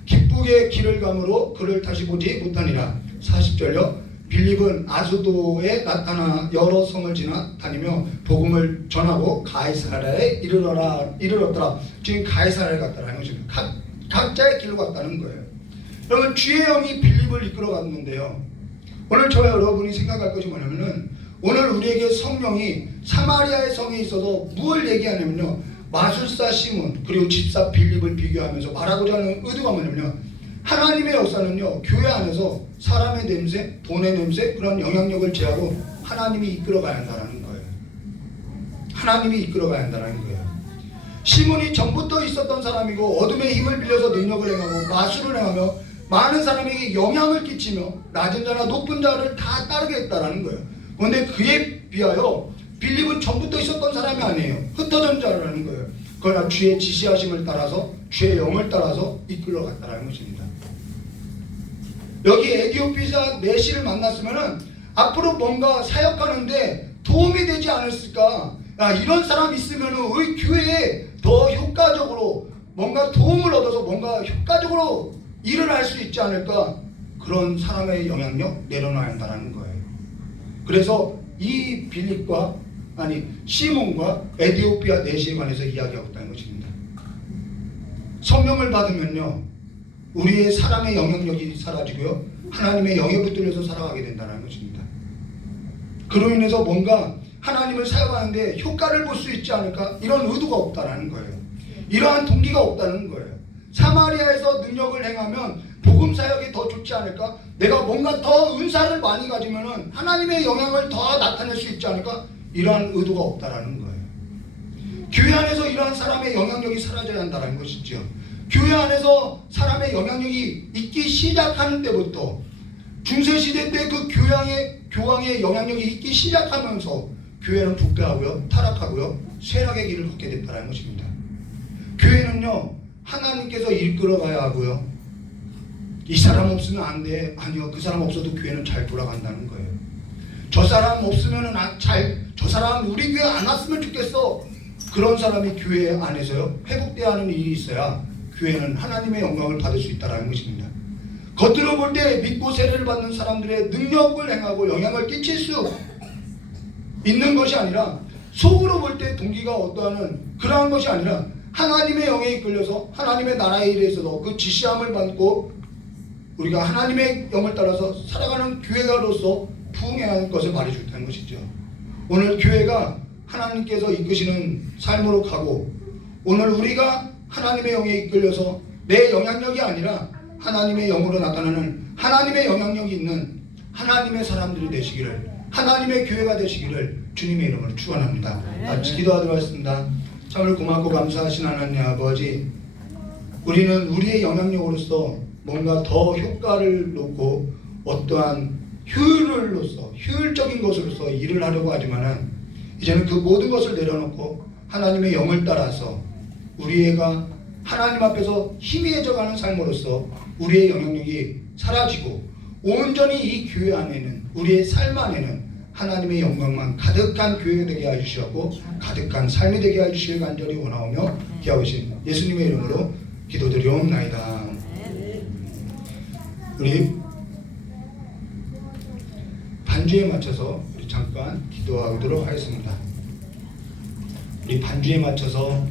기쁘게 길을 가므로 그를 다시 보지 못하니라. 40절요. 빌립은 아수도에 나타나 여러 성을 지나 다니며 복음을 전하고 가이사랴에 이르렀더라. 지금 가이사랴에 갔다라는 것입니다. 각자의 길로 갔다는 거예요. 여러분 주의 영이 빌립을 이끌어 갔는데요. 오늘 저와 여러분이 생각할 것이 뭐냐면은 오늘 우리에게 성령이 사마리아의 성에 있어서 무엇을 얘기하냐면요. 마술사 시몬 그리고 집사 빌립을 비교하면서 말하고자 하는 의도가 뭐냐면요. 하나님의 역사는요. 교회 안에서 사람의 냄새, 돈의 냄새 그런 영향력을 제하고 하나님이 이끌어가야 한다는 거예요. 하나님이 이끌어가야 한다는 거예요. 시몬이 전부터 있었던 사람이고 어둠의 힘을 빌려서 능력을 행하고 마술을 행하며 많은 사람에게 영향을 끼치며 낮은 자나 높은 자를 다 따르게 했다라는 거예요. 그런데 그에 비하여 빌립은 전부터 있었던 사람이 아니에요. 흩어진 자라는 거예요. 그러나 주의 지시하심을 따라서 주의 영을 따라서 이끌어갔다는 것입니다. 여기 에디오피아 내시를 만났으면은 앞으로 뭔가 사역하는데 도움이 되지 않았을까? 이런 사람 있으면은 우리 교회에 더 효과적으로 뭔가 도움을 얻어서 뭔가 효과적으로 일을 할 수 있지 않을까? 그런 사람의 영향력 내려놔야 한다는 거예요. 그래서 이 빌립과 시몬과 에디오피아 내시에 관해서 이야기하고 있다는 것입니다. 성령을 받으면요 우리의 사람의 영향력이 사라지고요 하나님의 영에 붙들려서 살아가게 된다는 것입니다. 그로 인해서 뭔가 하나님을 사역하는데 효과를 볼 수 있지 않을까 이런 의도가 없다는 거예요. 이러한 동기가 없다는 거예요. 사마리아에서 능력을 행하면 복음 사역이 더 좋지 않을까? 내가 뭔가 더 은사를 많이 가지면은 하나님의 영향을 더 나타낼 수 있지 않을까? 이러한 의도가 없다라는 거예요. 교회 안에서 이러한 사람의 영향력이 사라져야 한다는 것이죠. 교회 안에서 사람의 영향력이 있기 시작하는 때부터 중세시대 때 그 교황의 영향력이 있기 시작하면서 교회는 부패하고요, 타락하고요, 쇠락의 길을 걷게 됐다는 것입니다. 교회는요, 하나님께서 이끌어가야 하고요. 이 사람 없으면 안 돼. 아니요, 그 사람 없어도 교회는 잘 돌아간다는 거예요. 저 사람 없으면은 저 사람 우리 교회 안 왔으면 좋겠어. 그런 사람이 교회 안에서요 회복돼야 하는 일이 있어야 교회는 하나님의 영광을 받을 수 있다는 것입니다. 겉으로 볼 때 믿고 세례를 받는 사람들의 능력을 행하고 영향을 끼칠 수 있는 것이 아니라 속으로 볼 때 동기가 어떠하는 그러한 것이 아니라 하나님의 영에 이끌려서 하나님의 나라의 일에 있어서 그 지시함을 받고 우리가 하나님의 영을 따라서 살아가는 교회가로서 부흥해야 하는 것을 말해준다는 것이죠. 오늘 교회가 하나님께서 이끄시는 삶으로 가고 오늘 우리가 하나님의 영에 이끌려서 내 영향력이 아니라 하나님의 영으로 나타나는 하나님의 영향력이 있는 하나님의 사람들이 되시기를 하나님의 교회가 되시기를 주님의 이름으로 축원합니다. 같이 기도하도록 하겠습니다. 참으로 고맙고 감사하신 하나님 아버지, 우리는 우리의 영향력으로서 뭔가 더 효과를 놓고 어떠한 효율적인 것으로서 일을 하려고 하지만은 이제는 그 모든 것을 내려놓고 하나님의 영을 따라서 우리가 하나님 앞에서 희미해져가는 삶으로서 우리의 영향력이 사라지고 온전히 이 교회 안에는 우리의 삶 안에는 하나님의 영광만 가득한 교회가 되게 해주시고 가득한 삶이 되게 해주시길 간절히 원하오며 기하오신 예수님의 이름으로 기도드리옵나이다. 우리 반주에 맞춰서 우리 잠깐 기도하도록 하겠습니다. 우리 반주에 맞춰서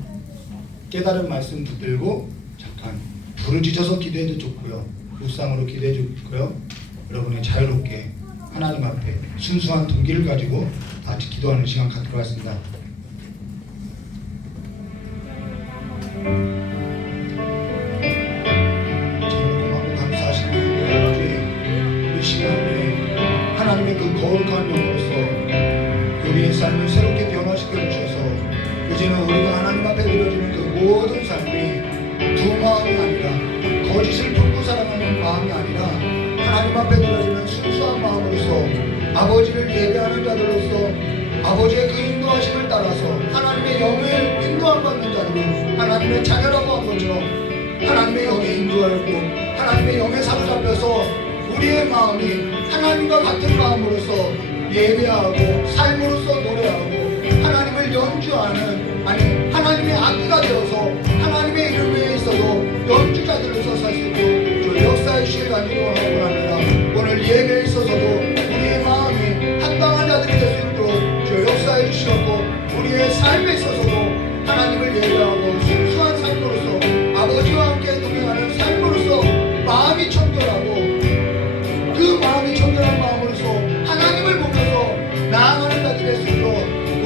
깨달은 말씀 붙들고 잠깐 부르짖어서 기도해도 좋고요, 묵상으로 기도해도 좋고요, 여러분이 자유롭게 하나님 앞에 순수한 동기를 가지고 같이 기도하는 시간 갖도록 하겠습니다. 정말 고맙고 감사하신 우리 시간에 하나님의 그 거룩한 영으로서 우리의 삶을 새롭게 변화시켜 주셔서 이제는 우리가 하나님 앞에 드려지는 그 모든 삶이 두 마음이 아니라 거짓을 품고 살아가는 마음이 아니라 하나님 앞에 드려지는 순수한 마음으로서 아버지를 예배하는 자들로서 아버지의 그 인도하심을 따라서 하나님의 영을 인도함 받는 자들로 하나님의 자녀라고 한 것처럼 하나님의 영에 인도하고 하나님의 영에 사로잡혀서 우리의 마음이 하나님과 같은 마음으로서 예배하고 삶으로서 노래하고 하나님을 연주하는 하나님의 악기가 되어서 하나님의 이름 위에 있어도 연주자들로서 살 수 있고 역사해 주실 간절히 원합니다. 오늘 예배에 있어서도 우리의 마음이 합당한 자들이 될 수 있도록 주 역사해 주시고 우리의 삶에 있어서도 하나님을 예배하고 순수한 삶으로서 아버지와 함께 동행하는 삶으로서 마음이 청결하고 그 마음이 청결한 마음으로서 하나님을 보면서 나아가는 자들이 될 수 있도록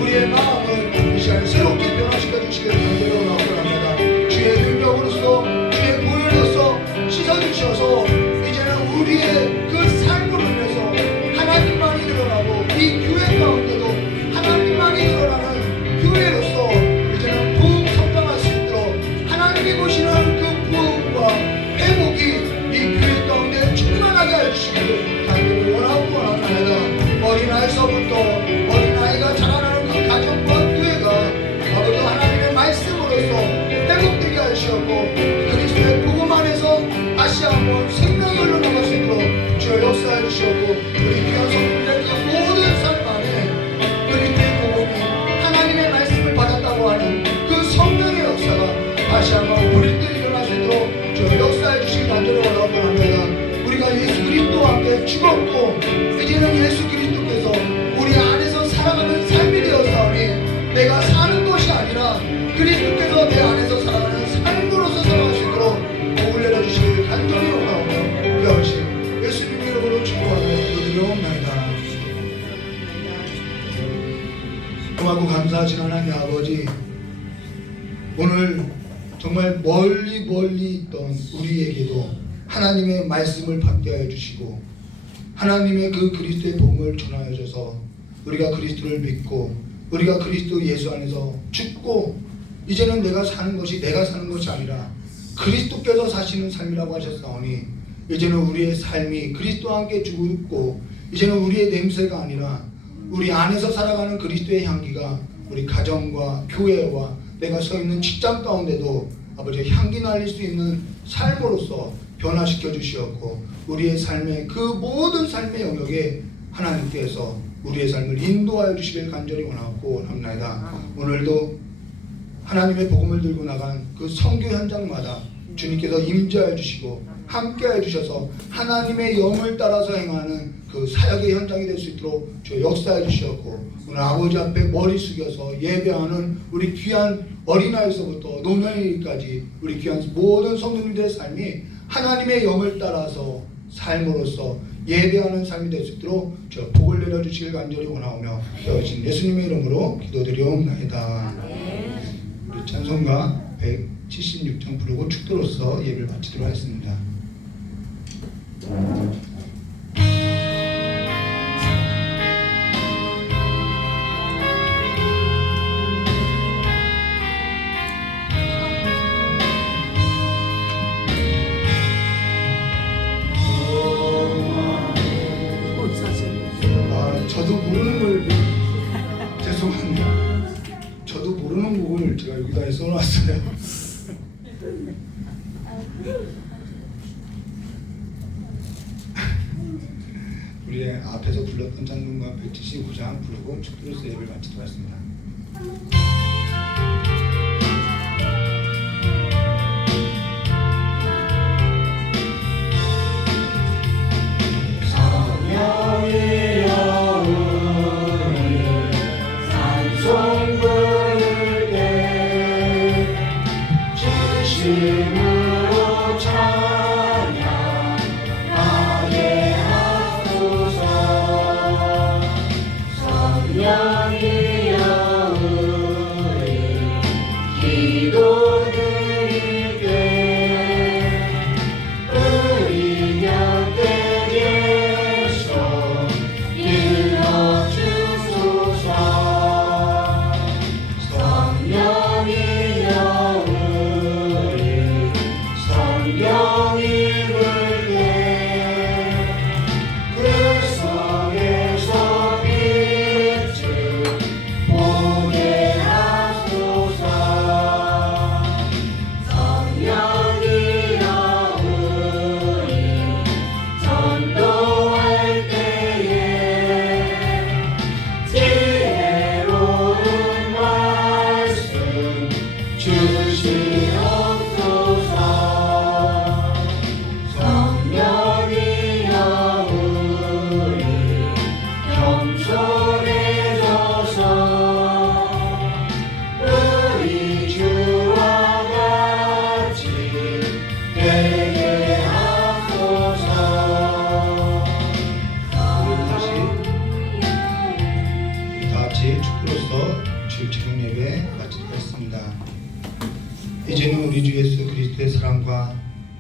우리의 마음을 이 시간에 새롭게 변화시켜 주시기를 간절히 원합니다. 주의 능력으로서 주의 보혈로서 씻어주셔서 이제는 우리의 그 삶으로 인해서 하나님만이 드러나고 이 교회 가운데도 하나님만이 드러나는 교회로서 이제는 부흥 성장할 수 있도록 하나님이 보시는 그 부흥과 회복이 이 교회 가운데 충만하게 해주시기를 간절히 원하고 원합니다. 어린아이서부터 어린아이가 자라나는 그 가정과 교회가 아버지 하나님의 말씀으로서 회복되게 하시었고 그리스도의 복음 안에서 다시 한번 생명이 흘러나갈 수 있도록 주여 역사해 주시었고 우리 귀한 성도들의 그 모든 삶 안에 그리스도의 복음이 하나님의 말씀을 받았다고 하는 그 성령의 역사가 다시 한번 우리들이 일어날 수 있도록 주여 역사해 주시기 간절히 원하고 합니다. 우리가 예수 그리스도와 함께 죽었고 이제는 예수 그리스도께서 우리 안에서 살아가는 삶이 되었사오니 내가 사는 것이 아니라 그리스도께서 내 안에서 살아가는 삶으로서 살아갈 수 있도록 복을 내려주시길 간절히 원하오며 기도하시오 예수님의 이름으로 축복하며 기도드리옵나이다. 고맙고 감사하신 하나님 아버지, 오늘 정말 멀리 있던 우리에게도 하나님의 말씀을 받게 하여 주시고 하나님의 그 그리스도의 복음을 전하여 줘서 우리가 그리스도를 믿고 우리가 그리스도 예수 안에서 죽고 이제는 내가 사는 것이 아니라 그리스도께서 사시는 삶이라고 하셨사오니 이제는 우리의 삶이 그리스도와 함께 죽고 이제는 우리의 냄새가 아니라 우리 안에서 살아가는 그리스도의 향기가 우리 가정과 교회와 내가 서 있는 직장 가운데도 아버지 향기 날릴 수 있는 삶으로서 변화시켜 주시었고 우리의 삶의 그 모든 삶의 영역에 하나님께서 우리의 삶을 인도하여 주시길 간절히 원하고 원합니다. 오늘도 하나님의 복음을 들고 나간 그 선교 현장마다 주님께서 임재하여 주시고 함께하여 주셔서 하나님의 영을 따라서 행하는 그 사역의 현장이 될 수 있도록 주 역사해 주셨고, 오늘 아버지 앞에 머리 숙여서 예배하는 우리 귀한 어린아이서부터 노년이까지 우리 귀한 모든 성도님들의 삶이 하나님의 영을 따라서 삶으로서 예배하는 삶이 될 수 있도록 저 복을 내려주시길 간절히 원하오며 되어진 예수님의 이름으로 기도드리옵나이다. 우리 찬송가 176장 부르고 축도로서 예배를 마치도록 하겠습니다. 저도 모르는 걸 죄송합니다. 저도 모르는 곡을 제가 여기다 써놨어요. 우리 앞에서 불렀던 찬송가 175장 부르고 축도로서 예배를 마치도록 하겠습니다. 진심으로 찬양하게 하소서. 성령이여 우리 기도드릴게. 우리 곁에 계셔 일러주소서. 성령이여 성경이 불때 그 속에서 빛을 보게 하소서. 성령이여 우리 전도할 때에 지혜로운 말씀 주시옵소서. 성령이여 우리 겸손해져서 우리 주와 같이 되게 하소서. 우리 다 같이 축도로서 주일 저녁 예배 마치도록 하겠습니다. 이제는 우리 주 예수 그리스도의 사랑과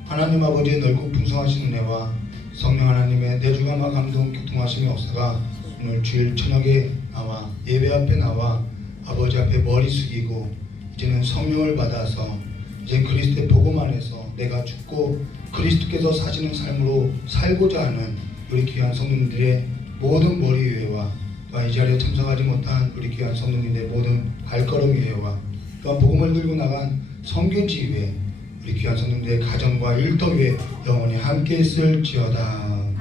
하나님 아버지의 넓고 풍성하신 은혜와 성령 하나님의 내주감화 감동 교통하심의 역사가 오늘 주일 저녁에 나와 예배 앞에 나와 아버지 앞에 머리 숙이고 이제는 성령을 받아서 이제 그리스도의 복음 안에서 내가 죽고 그리스도께서 사시는 삶으로 살고자 하는 우리 귀한 성도님들의 모든 머리 위에와 또한 이 자리에 참석하지 못한 우리 귀한 성도님들의 모든 발걸음 위에와 또한 복음을 들고 나간 선교지 위에 우리 귀한 성도님들의 가정과 일터 위에 영원히 함께 있을지어다.